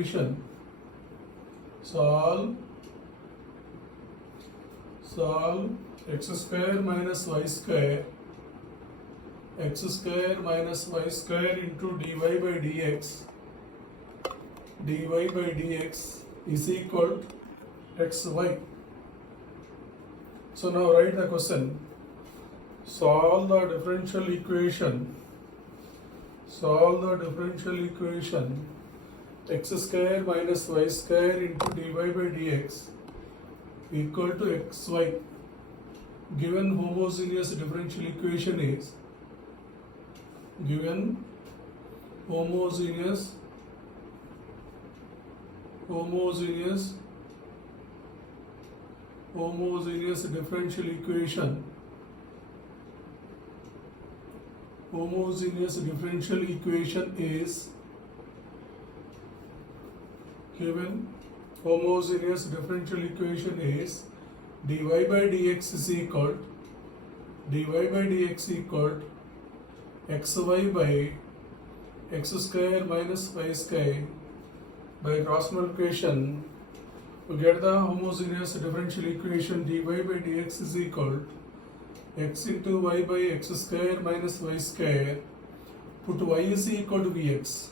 equation. Solve x square minus y square into dy by dx is equal to xy. So now write the question. Solve the differential equation x square minus y square into dy by dx equal to xy. Given homogeneous differential equation is homogeneous differential equation is given homogeneous differential equation is dy by dx is equal xy by x square minus y square. By cross multiplication we get the homogeneous differential equation dy by dx is equal x into y by x square minus y square. Put y is equal to vx,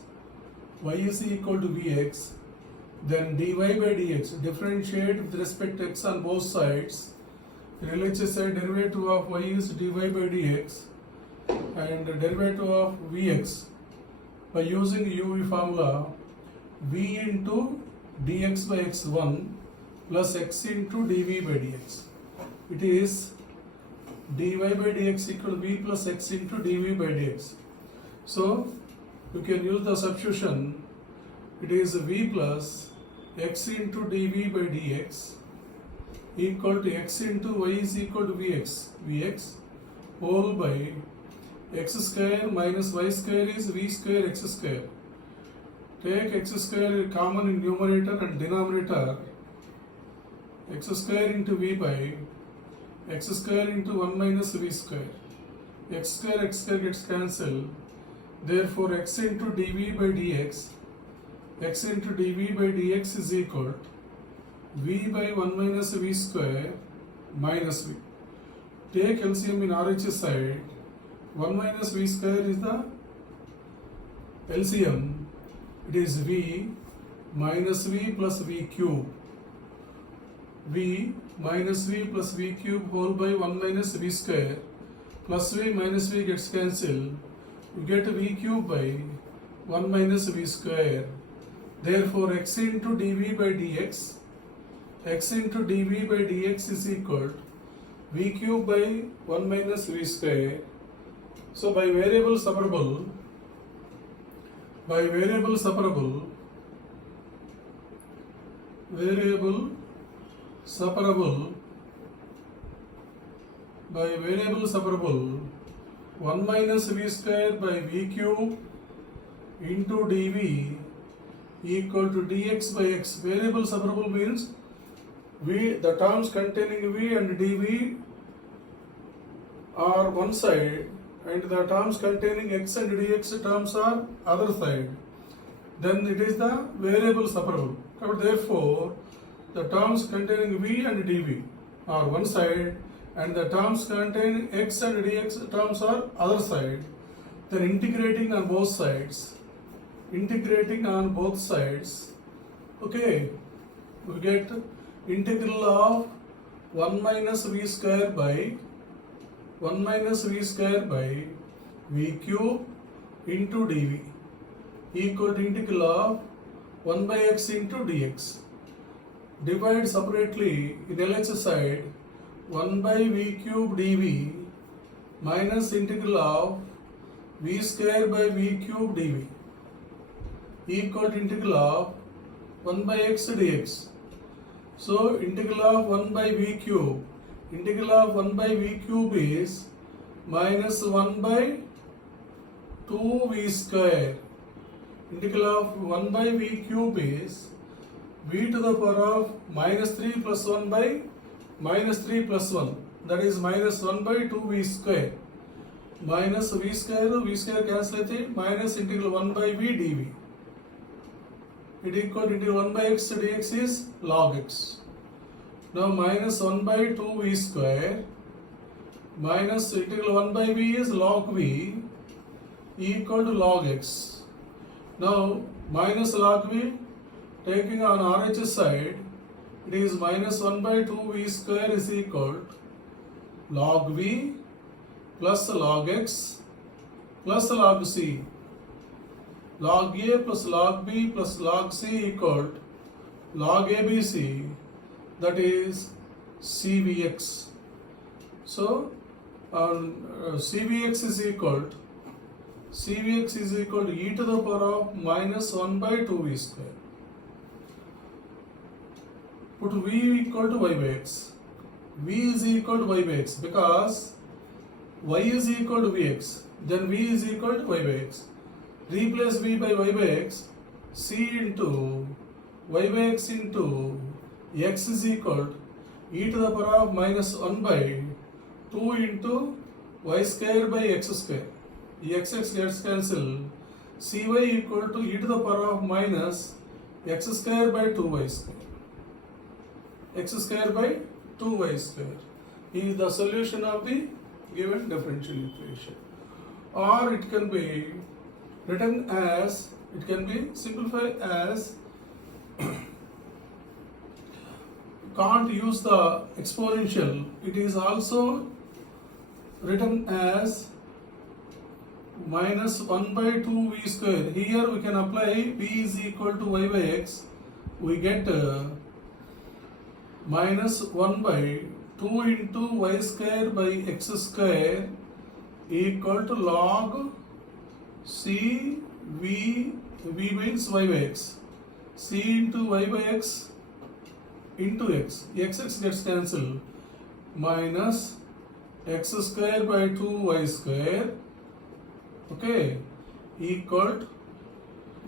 then dy by dx, differentiate with respect to x on both sides. In LHS side, derivative of y is dy by dx and derivative of vx by using uv formula, v into dx by x1 plus x into dv by dx. It is dy by dx equal to v plus x into dv by dx. So you can use the substitution. It is v plus x into dv by dx equal to x into y is equal to vx whole by x square minus y square is v square x square. Take x square common in numerator and denominator. X square into v by x square into 1 minus v square. X square gets cancelled. Therefore x into dv by dx is equal to v by 1 minus v square minus v. Take LCM in RHS side. 1 minus v square is the LCM. It is v minus v plus v cube. V minus v plus v cube whole by 1 minus v square. Plus v minus v gets cancelled. You get v cube by 1 minus v square. Therefore x into dv by dx is equal to v cube by 1 minus v square. So by variable separable by variable separable 1 minus v square by v cube into dv equal to dx by x. Variable separable means the terms containing v and dv are one side and the terms containing x and dx terms are other side. Then it is the variable separable. Therefore, the terms containing v and dv are one side and the terms containing x and dx terms are other side. Then integrating on both sides, okay, we get integral of 1 minus v square by v cube into dv equal to integral of 1 by x into dx. Divide separately in LHS side 1 by v cube dv minus integral of v square by v cube dv equal to integral of 1 by x dx. So integral of 1 by v cube is minus 1 by 2v square. Integral of 1 by v cube is v to the power of minus 3 plus 1 by minus 3 plus 1, that is minus 1 by 2v square. Minus v square cancel అయితే minus integral 1 by v dv it equal to integral 1 by x dx is log x. Now minus 1 by 2 v square minus integral 1 by v is log v equal to log x. Now minus log v, taking on RHS side, it is minus 1 by 2 v square is equal to log v plus log x plus log c. Log a plus log b plus log c equal to log abc, that is cvx. So cvx is equal to e to the power of minus 1 by 2 v square. Put v equal to y by x. V is equal to y by x because y is equal to vx. Then v is equal to y by x. Replace v by y by x. C into y by x into x is equal to e to the power of minus 1 by 2 into y square by x square. X gets cancelled. Cy equal to e to the power of minus x square by 2y square. X square by 2y square is the solution of the given differential equation. Or it can be written as, it can be simplified as, can't use the exponential, it is also written as minus 1 by 2 v square. Here we can apply v is equal to y by x. We get minus 1 by 2 into y square by x square equal to log c v, v means y by x, c into y by x into x, x gets cancelled, minus x square by 2y square, okay, equal to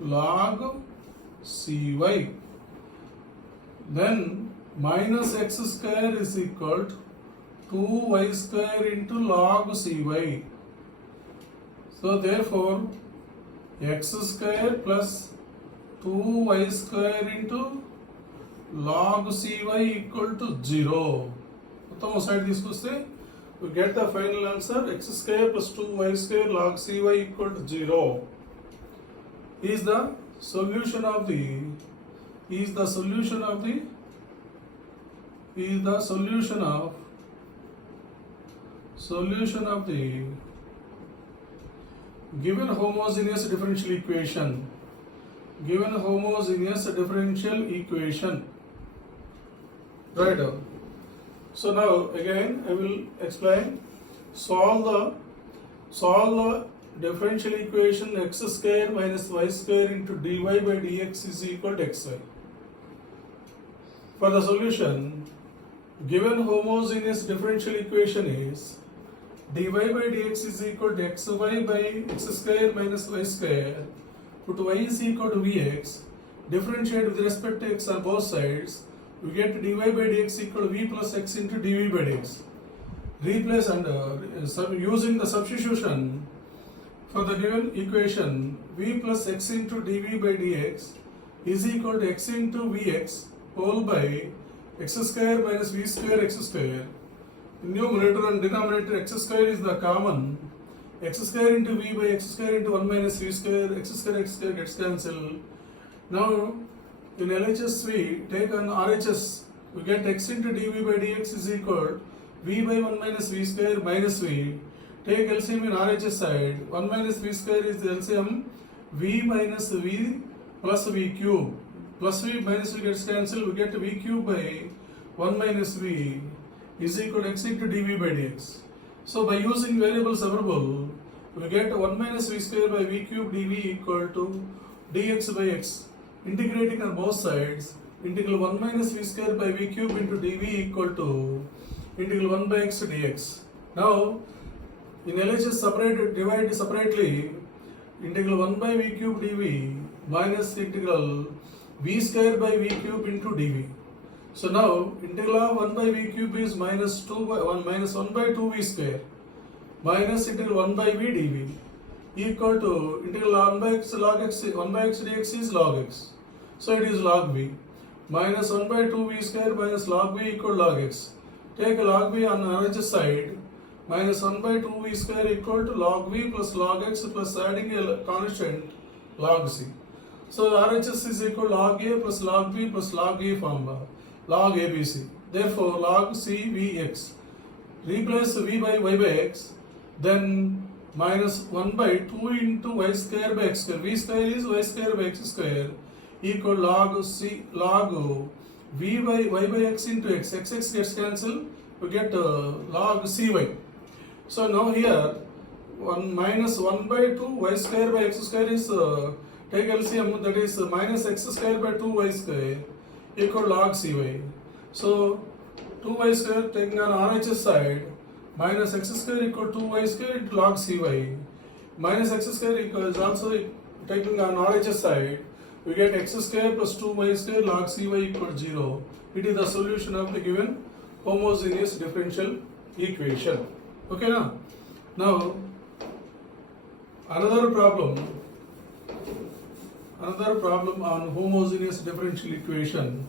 log cy. Then minus x square is equal to 2y square into log cy. So therefore x square plus 2y square into log cy equal to 0. మొత్తం side తీసుకొస్తే we get the final answer x square plus 2y square log cy equal to 0 is the solution of the given homogeneous differential equation. Right. So now again I will explain. Solve the differential equation x square minus y square into dy by dx is equal to xy. For the solution, given homogeneous differential equation is dy by dx is equal to xy by x square minus y square. Put y is equal to vx. Differentiate with respect to x on both sides. We get dy by dx equal to v plus x into dv by dx. Replace under using the substitution for the given equation, v plus x into dv by dx is equal to x into vx whole by x square minus v square x square. Numerator and denominator x square is the common. X square into v by x square into 1 minus v square, x square gets cancelled. Now in LHS we take on RHS, we get x into dv by dx is equal v by 1 minus v square minus v. Take LCM in RHS side, 1 minus v square is the LCM, v minus v plus v cube. Plus v minus v gets cancelled, we get v cube by 1 minus v is equal to x into dv by dx. So by using variable separable, we get 1 minus v square by v cube dv equal to dx by x. Integrating on both sides, integral 1 minus v square by v cube into dv equal to integral 1 by x dx. Now in LHS divide separately, integral 1 by v cube dv minus integral v square by v cube into dv. So now integral of 1 by v cube is minus 1 by 2 v square minus integral 1 by v dv equal to integral 1 by x log x, 1 by x dx is log x. So it is log v. Minus 1 by 2 v square minus log v equal log x. Take log v on RHS side. Minus 1 by 2 v square equal to log v plus log x plus adding a constant log c. So RHS is equal to log a plus log b plus log a form, log abc. Therefore log c vx. Replace v by y by x, then minus 1 by 2 into y square by x square. V square is y square by x square equal log c log v by y by x into x. X gets cancelled. We get log cy. So now here 1 minus 1 by 2 y square by x square is take LCM, that is minus x square by 2 y square equal log cy. So 2y square taking on RHS side, minus x square equal to 2y square into log cy. Minus x square is also taking on RHS side. We get x square plus 2y square log cy equal 0. It is the solution of the given homogeneous differential equation. Okay now? Now, another problem on homogeneous differential equation.